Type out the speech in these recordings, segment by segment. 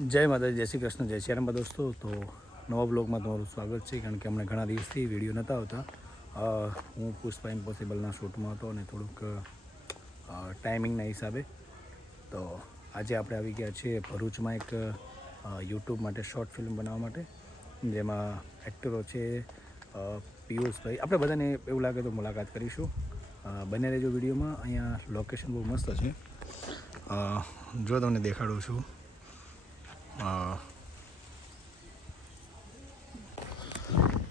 જય માતાજી, જય શ્રી કૃષ્ણ, જય શ્રી રામ દોસ્તો. તો નવા બ્લોગમાં તમારું સ્વાગત છે. કારણ કે હમણાં ઘણા દિવસથી વિડીયો નહોતા આવતા. હું પુષ્પા ઇમ્પોસિબલના શૂટમાં હતો અને થોડુંક ટાઈમિંગના હિસાબે. તો આજે આપણે આવી ગયા છીએ ભરૂચમાં એક યુટ્યુબ માટે શોર્ટ ફિલ્મ બનાવવા માટે, જેમાં એક્ટરો છે પિયુષભાઈ. આપણે બધાને એવું લાગે તો મુલાકાત કરીશું. બને રહેજો વિડીયોમાં. અહીંયા લોકેશન બહુ મસ્ત છે. જો તમને દેખાડું છું.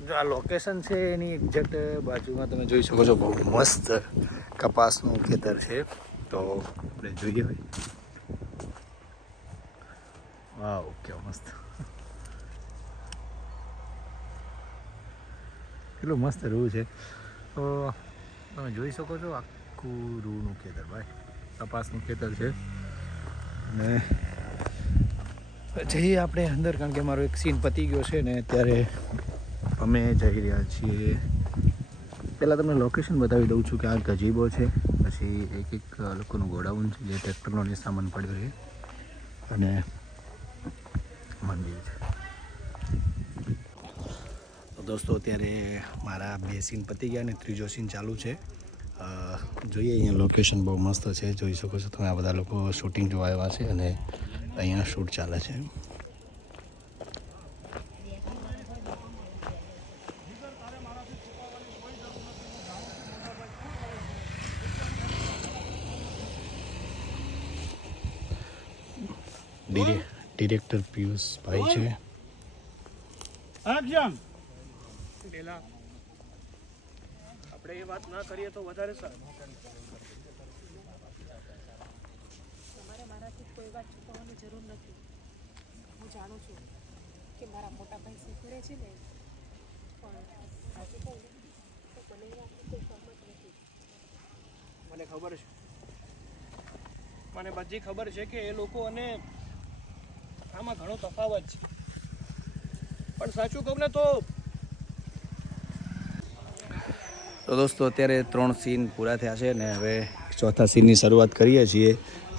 જો આ લોકેશન છે એની એક્ઝેક્ટ બાજુમાં તમે જોઈ શકો છો, બહુ મસ્ત કપાસનું ખેતર છે. તો આપણે જોઈએ ભાઈ. વાહ, ઓકે, મસ્ત, કેટલું મસ્ત રૂ છે. તો તમે જોઈ શકો છો આખું રૂનું ખેતર ભાઈ, કપાસનું ખેતર છે. અને જઈએ આપણે અંદર, કારણ કે મારો એક સીન પતી ગયો છે ને ત્યારે અમે જઈ રહ્યા છીએ. પહેલાં તમને લોકેશન બતાવી દઉં છું કે આ ગજીબો છે, પછી એક લોકોનું ગોડાઉન છે જે ટ્રેક્ટરનો જે સામાન પડ્યો છે, અને મંદિર છે. તો દોસ્તો અત્યારે મારા 2 સીન પતી ગયા અને ત્રીજો સીન ચાલુ છે. જોઈએ, અહીંયા લોકેશન બહુ મસ્ત છે, જોઈ શકો છો તમે. આ બધા લોકો શૂટિંગ જોવા આવ્યા છે અને અહીંયા શૂટ ચાલે છે. ડિરેક્ટર પિયુષભાઈ છે. આપણે એ વાત ના કરીએ તો વધારે સારું. તમારે મારાથી કોઈ વાત છુપાવવાની જરૂર નથી. હું જાણું છું કે મારા મોટા ભાઈ શીખવે છે ને, પણ સાચું કહું તો મને એનાથી કોઈ સહમત નથી. મને ખબર છે, મને બધી ખબર છે કે એ લોકો અને આમાં ઘણો તફાવત છે. પણ સાચું કહું ને તો દોસ્તો અત્યારે 3 સીન પૂરા થયા છે ને હવે ચોથા સીનની શરૂઆત કરીએ છીએ.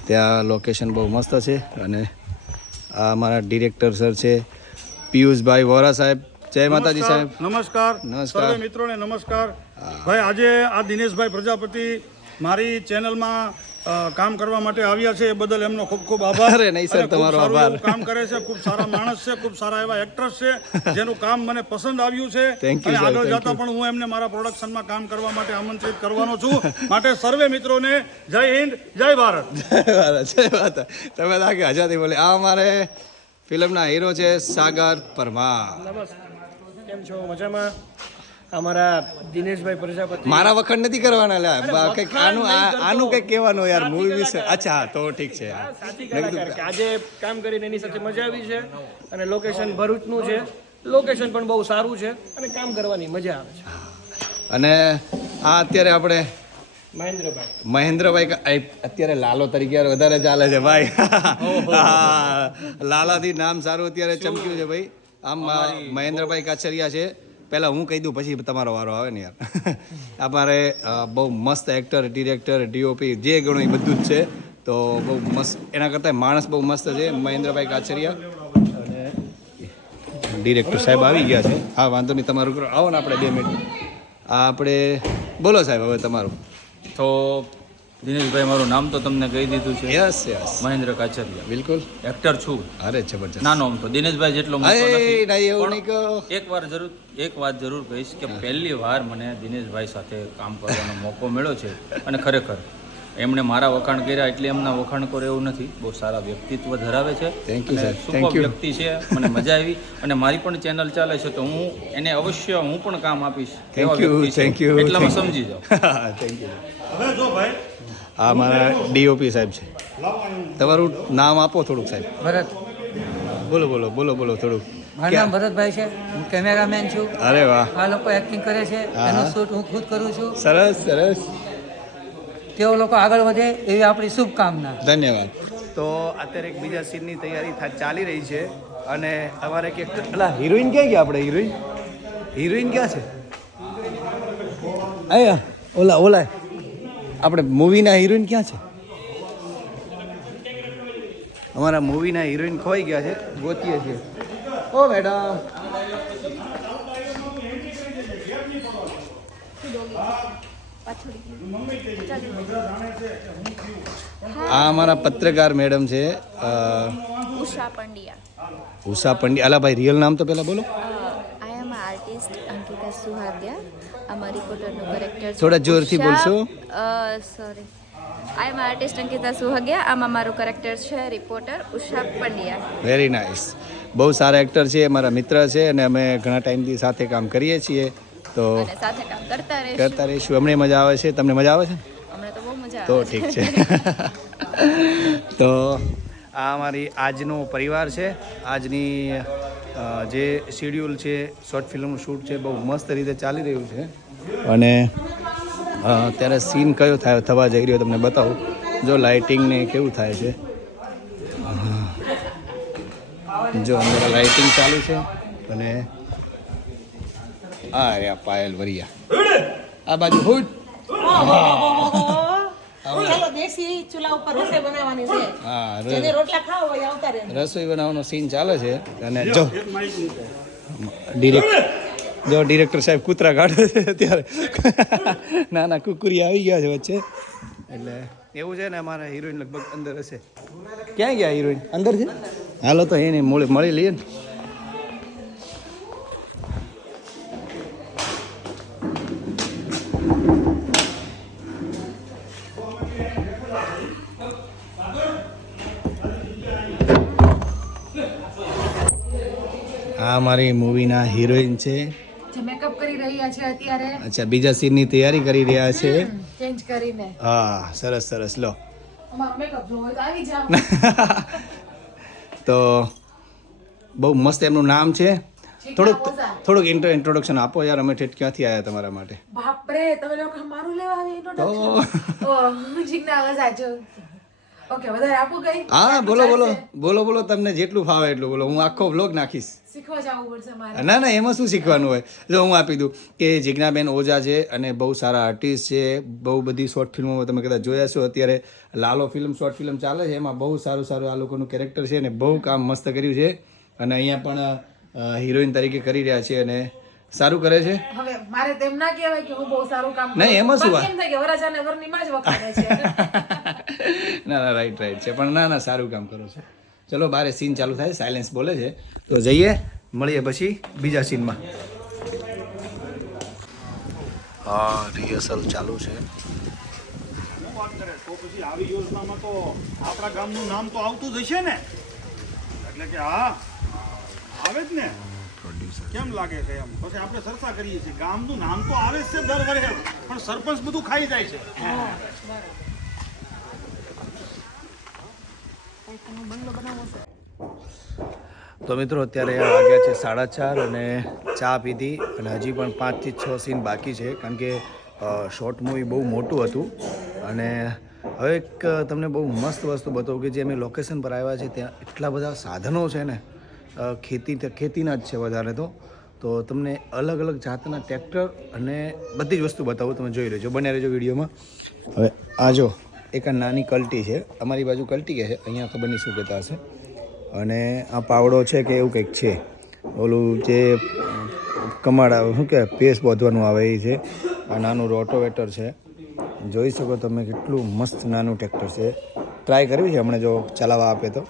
ત્યાં લોકેશન બહુ મસ્ત છે અને આ અમારા ડિરેક્ટર સર છે પિયુષભાઈ વોરા સાહેબ. જય માતાજી સાહેબ. નમસ્કાર. સર્વે મિત્રોને નમસ્કાર. ભાઈ, આજે આ દિનેશભાઈ પ્રજાપતિ મારી ચેનલમાં કામ કરવા માટે આવ્યા છે, એ બદલ એમનો ખૂબ ખૂબ આભાર. અરે નહીં સર, તમારો આભાર. કામ કરે છે, ખૂબ સારા માણસ છે, ખૂબ સારા એવા એક્ટ્રેસ છે, જેનું કામ મને પસંદ આવ્યું છે. અને આગળ જતા પણ હું એમને મારા પ્રોડક્શનમાં કામ કરવા માટે આમંત્રિત કરવાનો છું. માટે સર્વે મિત્રોને જય હિન્દ, જય ભારત. જય ભારત, જય ભારત. તમે લાગે આઝાદી બોલે. આ અમારે ફિલ્મના હીરો છે સાગર પરમાર. નમસ્કાર, કેમ છો? મજામાં? અમારા દિનેશભાઈ પ્રજાપતિ. મારા વખાણ નથી કરવાના, કંઈક આનું કંઈક કહેવાનું યાર મૂવી વિશે. અચ્છા, તો ઠીક છે. આજે કામ કરીને એની સાથે મજા આવી છે, અને લોકેશન ભરૂચનું છે. લોકેશન પણ બહુ સારું છે અને કામ કરવાની મજા આવે છે. અને આ અત્યારે આપણે મહેન્દ્રભાઈ અત્યારે લાલો તરીકે વધારે ચાલે છે ભાઈ. લાલાથી નામ સારું અત્યારે ચમક્યું છે ભાઈ. આમ મહેન્દ્રભાઈ કાછરિયા છે. પહેલાં હું કહી દઉં પછી તમારો વારો આવે ને યાર. અમારે બહુ મસ્ત એક્ટર, ડિરેક્ટર, ડીઓપી જે ગણો એ બધું જ છે. તો બહુ મસ્ત, એના કરતાં માણસ બહુ મસ્ત છે મહેન્દ્રભાઈ કાછરિયા. અને ડિરેક્ટર સાહેબ આવી ગયા છે. હા, વાંધો નહીં, તમારું કરો. આવો ને આપણે 2 મિનિટ. આપણે બોલો સાહેબ હવે તમારું. તો દિનેશભાઈ, મારું નામ તો તમને કહી દીધું છે. Yes yes, Mahendra Kachhariya. બિલકુલ એક્ટર છું. અરે જબરજસ્ત. નાનો આમ તો દિનેશભાઈ જેટલો મોટો નથી. નહીં, એવું નહીં કહો. એક વાત જરૂર કહીશ કે પહેલી વાર મને દિનેશભાઈ સાથે કામ કરવાનો મોકો મળ્યો છે, અને ખરેખર એમણે મારા વખાણ કર્યા એટલે એમના વખાણ કરે એવું નથી. બહુ સારા વ્યક્તિત્વ ધરાવે છે. Thank you sir. સુપર વ્યક્તિ છે. મને મજા આવી. અને મારી પણ ચેનલ ચાલે છે તો હું એને અવશ્ય હું પણ કામ આપીશ. Thank you. એટલામાં સમજી જાઓ. Thank you. હવે જો ભાઈ, આ મારા ડીઓપી સાહેબ છે. તમારું નામ આપો થોડુંક સાહેબ. ભરત. બોલો બોલો બોલો બોલો થોડુંક. મારું નામ ભરતભાઈ છે. હું કેમેરામેન છું. અરે વાહ. આ લોકો એક્ટિંગ કરે છે, એનું શૂટ હું ખુદ કરું છું. સરસ સરસ. તેઓ લોકો આગળ વધે એવી આપણી શુભકામના. ધન્યવાદ. તો અત્યારે એક બીજા સીનની તૈયારી ચાલી રહી છે. અને અમારે એક પેલા હિરોઈન ક્યાં ગયા? આપણે હિરોઈન ક્યાં છે? અહીંયા ઓલા આપણે મૂવીના હિરોઈન ક્યાં છે? અમારા મૂવીના હિરોઈન ખોઈ ગયા છે, ગોતીએ છીએ. ઓ મેડમ, આ અમારા પત્રકાર મેડમ છે, ઉષા પંડ્યા. ઉષા પંડ્યા. અલા ભાઈ, રિયલ નામ તો પહેલાં બોલો. આઈ એમ આર્ટિસ્ટ અંકિતા સુહાગિયા. આમાં રિપોર્ટરનું કેરેક્ટર થોડા જોરથી બોલશો. સોરી. આઈ એમ આર્ટિસ્ટ અંકિતા સુહાગિયા. આમાં મારું કેરેક્ટર છે reporter Usha Pandya. Very nice. બહુ સારા એક્ટર છે, અમારા મિત્ર છે અને અમે ઘણા ટાઈમથી સાથે કામ કરીએ છીએ. તો અને સાથે કામ કરતા રહીશું. અમને મજા આવે છે. તમને મજા આવે છે? અમને તો બહુ મજા તો આવે ઠીક છે. તો આ અમારી આજનો પરિવાર છે. આજની જે શેડ્યુલ છે, શોર્ટ ફિલ્મનું શૂટ છે, બહુ મસ્ત રીતે ચાલી રહ્યું છે. અને અત્યારે સીન કયો થવા જઈ રહ્યો તમને બતાવું. જો લાઇટિંગ ને કેવું થાય છે, જો અંદર લાઇટિંગ ચાલુ છે. અને આ રહ્યા પાયલ વરિયા, આ બાજુ હુડ. દેશી ચૂલા ઉપર રસોઈ બનાવવાની છે. હા, જેને રોટલા ખાવા હોય આવતા રહે. રસોઈ બનાવવાનો સીન ચાલે છે. અને જો ડિરેક્ટર સાહેબ કૂતરા કાઢે છે અત્યારે. નાના કુકુરી આવી ગયા છે વચ્ચે. એટલે એવું છે ને, અમારા હિરોઈન લગભગ અંદર હશે. ક્યાં ગયા હિરોઈન? અંદર છે. હાલો તો એને મળી લઈએ ને. આ મારી મૂવીના હિરોઈન છે. જે મેકઅપ કરી રહ્યા છે અત્યારે. અચ્છા, બીજા સીનની તૈયારી કરી રહ્યા છે. ચેન્જ કરીને. હા, સરસ સરસ. લો અમારો મેકઅપ જોવો હોય તો આવી જાવ. તો બહુ મસ્ત એમનું નામ છે. થોડુંક ઇન્ટ્રોડક્શન આપો યાર. અમે ઠેઠ ક્યાંથી આવ્યા તમારા માટે? બાપરે, તમે લોકો મારું લેવા આવી તો ઇન્ટ્રોડક્શન. જીગના અવાજ આજો. ઓકે, વધારે આપું કઈ? હા, બોલો. તમને જેટલું ફાવે એટલું બોલો. હું આખો વ્લોગ નાખીશ. શીખવા જવું પડશે મારે. ના, એમાં શું શીખવાનું હોય? જો હું આપી દઉં કે જિજ્ઞાબેન ઓઝા છે અને બહુ સારા આર્ટિસ્ટ છે. બહુ બધી શોર્ટ ફિલ્મોમાં તમે કદાચ જોયા છો. અત્યારે લાલો ફિલ્મ શોર્ટ ફિલ્મ ચાલે છે, એમાં બહુ સારું આ લોકોનું કેરેક્ટર છે અને બહુ કામ મસ્ત કર્યું છે. અને અહીંયા પણ હિરોઈન તરીકે કરી રહ્યા છે અને સારું કરે છે. હવે મારે તેમ ના કહેવાય કે હું બહુ સારું કામ નહીં, એમાં શું વાત? કેમ થાય કે વરાજાને વરની માં જ વખાણે છે. ના, રાઈટ છે. પણ ના, સારું કામ કરો છો. ચલો, બારે સીન ચાલુ થાય, સાયલેન્સ બોલે છે. તો જઈએ, મળીએ પછી બીજા સીનમાં. હા, રિહર્સલ ચાલુ છે. વાત કરે તો પછી આવી યોજનામાં તો આપણા ગામનું નામ તો આવતું જ હશે ને. એટલે કે હા, આવે જ ને. કેમ લાગે છે એમ? પછી આપણે ચર્ચા કરીએ છીએ. ગામનું નામ તો આવે જ છે દર વર્ષે, પણ સરપંચ બધું ખાઈ જાય છે. તો મિત્રો, અત્યારે વાગ્યા છે 4:30 અને ચા પીધી અને હજી પણ 5 થી 6 સીન બાકી છે. કારણ કે શોર્ટ મૂવી બહુ મોટું હતું. અને હવે એક તમને બહુ મસ્ત વસ્તુ બતાવું કે જે અમે લોકેશન પર આવ્યા છે ત્યાં એટલા બધા સાધનો છે ને, ખેતીના જ છે વધારે તો તમને અલગ અલગ જાતના ટ્રેક્ટર અને બધી જ વસ્તુ બતાવું. તમે જોઈ લેજો, બન્યા રહેજો વિડીયોમાં. હવે આ જો એક આ નાની કલ્ટી છે. અમારી બાજુ કલ્ટી કહે છે, અહીંયા ખબર નહીં શું કહેતા હશે. અને આ પાવડો છે કે એવું કંઈક છે. ઓલું જે કમાડા શું કહેવાય, પેસ બોધવાનું આવે એ છે. આ નાનું રોટોવેટર છે. જોઈ શકો તમે કેટલું મસ્ત નાનું ટ્રેક્ટર છે. ટ્રાય કર્યું છે હમણાં, જો ચલાવવા આપે તો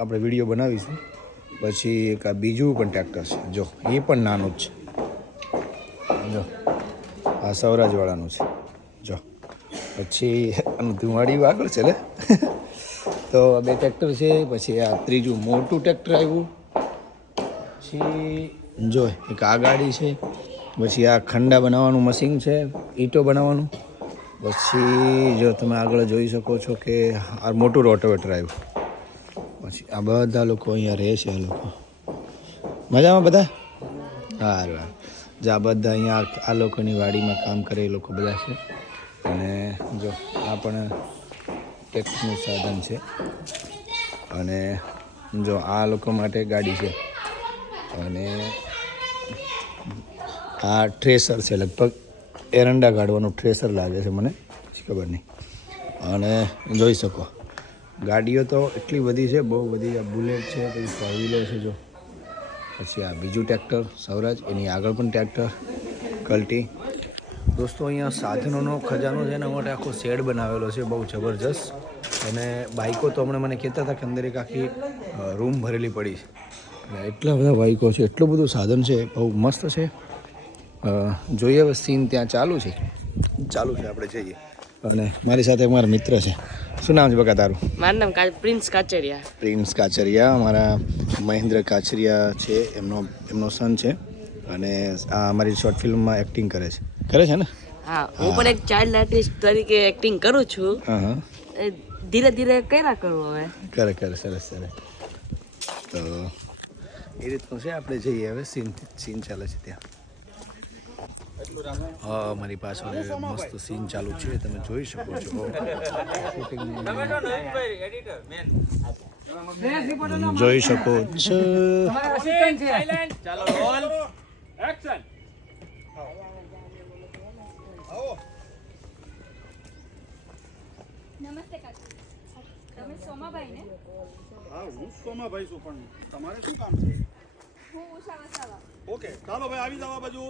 આપણે વિડીયો બનાવીશું. પછી એક આ બીજું પણ ટ્રેક્ટર છે, જો એ પણ નાનું જ છે. જો આ સૌરાજવાળાનું છે. જો પછી આનું ધુમાડી આગળ છે લે. તો આ 2 ટ્રેક્ટર છે. પછી આ ત્રીજું મોટું ટ્રેક્ટર આવ્યું. પછી જો એક આ ગાડી છે. પછી આ ખંડા બનાવવાનું મશીન છે, ઈંટો બનાવવાનું. પછી જો તમે આગળ જોઈ શકો છો કે આ મોટું રોટોવેટર આવ્યું. પછી આ બધા લોકો અહીંયા રહે છે. આ લોકો મજામાં બધા? સારું. જો આ બધા અહીંયા આ લોકોની વાડીમાં કામ કરે એ લોકો બધા છે. અને જો આ પણ ટેક્સનું સાધન છે. અને જો આ લોકો માટે ગાડી છે. અને આ ટ્રેસર છે, લગભગ એરંડા કાઢવાનું ટ્રેસર લાગે છે મને, પછી ખબર નહીં. અને જોઈ શકો ગાડીઓ તો એટલી બધી છે, બહુ બધી. આ બુલેટ છે, પછી 4 વ્હીલર છે જો, પછી આ બીજું ટ્રેક્ટર સ્વરાજ, એની આગળ પણ ટ્રેક્ટર કલ્ટી. દોસ્તો અહીંયા સાધનોનો ખજાનો છે, એના માટે આખો શેડ બનાવેલો છે, બહુ જબરજસ્ત. અને બાઇકો તો હમણાં મને કહેતા હતા કે અંદર એક આખી રૂમ ભરેલી પડી છે. અને એટલા બધા બાઇકો છે, એટલું બધું સાધન છે, બહુ મસ્ત છે. જોઈએ હવે સીન ત્યાં ચાલુ છે, આપણે જઈએ. અને મારી સાથે મારા મિત્ર છે. શું નામ છે બકા તારું? મારું નામ પ્રિન્સ કાચરિયા. પ્રિન્સ કાચરિયા, અમારા મહેન્દ્ર કાચરિયા છે, એમનો સન છે. અને આ અમારી શોર્ટ ફિલ્મમાં એક્ટિંગ કરે છે ને? હા, હું પણ એક ચાઇલ્ડ આર્ટિસ્ટ તરીકે એક્ટિંગ કરું છું. હા, ધીરે ધીરે કર્યા કરું હવે. કરે સરસ. તો એ રીતનું છે, આપણે જઈએ હવે. સીન ચાલે છે ત્યાં. હા, મારી પાછળ મસ્ત સીન ચાલુ છે, તમે જોઈ શકો છો. જોઈ શકો છો. નમસ્તે કાકા. તમે સોમાભાઈ ને? હા, હું સોમાભાઈ છું, પણ તમારે શું કામ છે? હું ઉષા વસાવા. ઓકે, ચાલો ભાઈ આવી જાવ આ બાજુ.